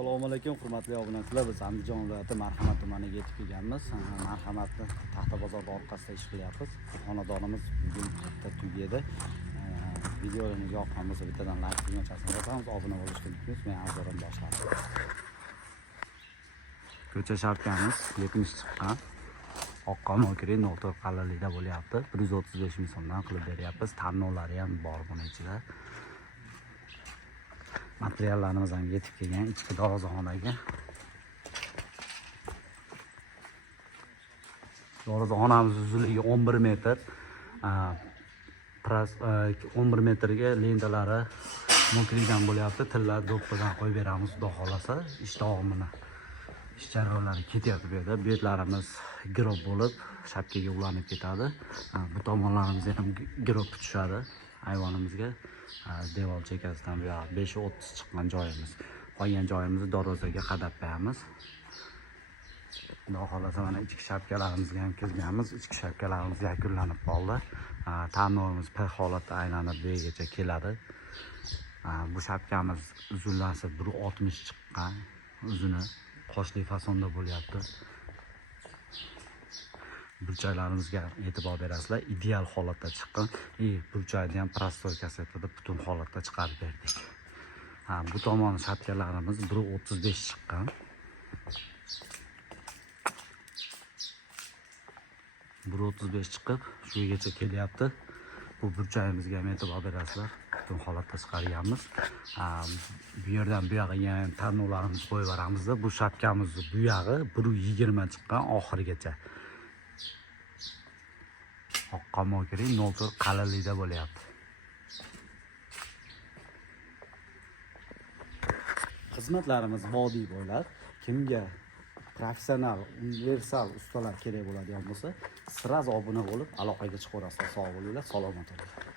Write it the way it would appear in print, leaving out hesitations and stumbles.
Assalomu alaykum, hurmatli obunachilar. Biz Andijon viloyati Marhamat tumaniga yetib kelganmiz. Marhamatni Taxtabozor orqasida ish qilyapmiz. Xonadonimiz bugun katta to'y edi. Videolarimiz yoqqan bo'lsa bittadan like tugmachasini bosamiz, obuna bo'lishni unutmaysiz. Men Anzorim boshladim. Ko'cha sharkamiz 70 chiqqan. Oqqon okri 04 qalinlikda bo'lyapti. 135 ming so'mdan qilib beryapmiz. Tanlovlari ham bor buning ichida. Materiallarimiz ham yetib kelgan ichki darvozaxonaga. Darvozaxonamiz uzunligi 11 metr. 11 metrga lentalari mokrikdan bo'lyapti. Tillar do'ppidan qo'yib beramiz, xudo xolasa. Ish davomini ish jarayonlari ketyapti bu yerda. Betlarimiz girob bo'lib, shapkaga ulanib ketadi. Bu tomonlarimiz ham girob tushadi ayvonimizga. Devor chekasidan bu yoq 5.30 chiqqan joyimiz. Qolgan joyimizni darvozaga qadab qo'yamiz. Xudo xolasa mana ichki shapkalarimizga ham kirganmiz. Ichki shapkalarimiz yakunlanib qoldi. Tanlovimiz pay holatda aylanib bu yergacha keladi. Bu shapkamiz uzunlasi 1.60 chiqqan. Uzuni qoshli fasonda bo'lyapti. Burchaklarimizga e'tibor berasizlar. Ideal holatda chiqqan. Burchakni ham prostoy kasetada butun holatda chiqarib berdik. Bu tomon shapkalarimiz 1.35 chiqqan. 1.35 chiqib, shu yergacha kelyapti. Bu burchagimizga ham e'tibor berasizlar. Butun holatda chiqarganmiz. Bu yerdan bu yoqqa ham tanlovlarimizni qo'yib beramizda. Bu shapkamizni bu yog'i 1.20 chiqqan oxirigacha. Oqqon okri 04 qalinlikda bo'lyapti. Xizmatlarimiz vodiy bo'ylab. Kimga professional, universal ustalar kerak bo'ladigan bo'lsa, sraz obuna bo'lib aloqaga chiqaverasizlar. Sog' bo'linglar, salomat bo'linglar.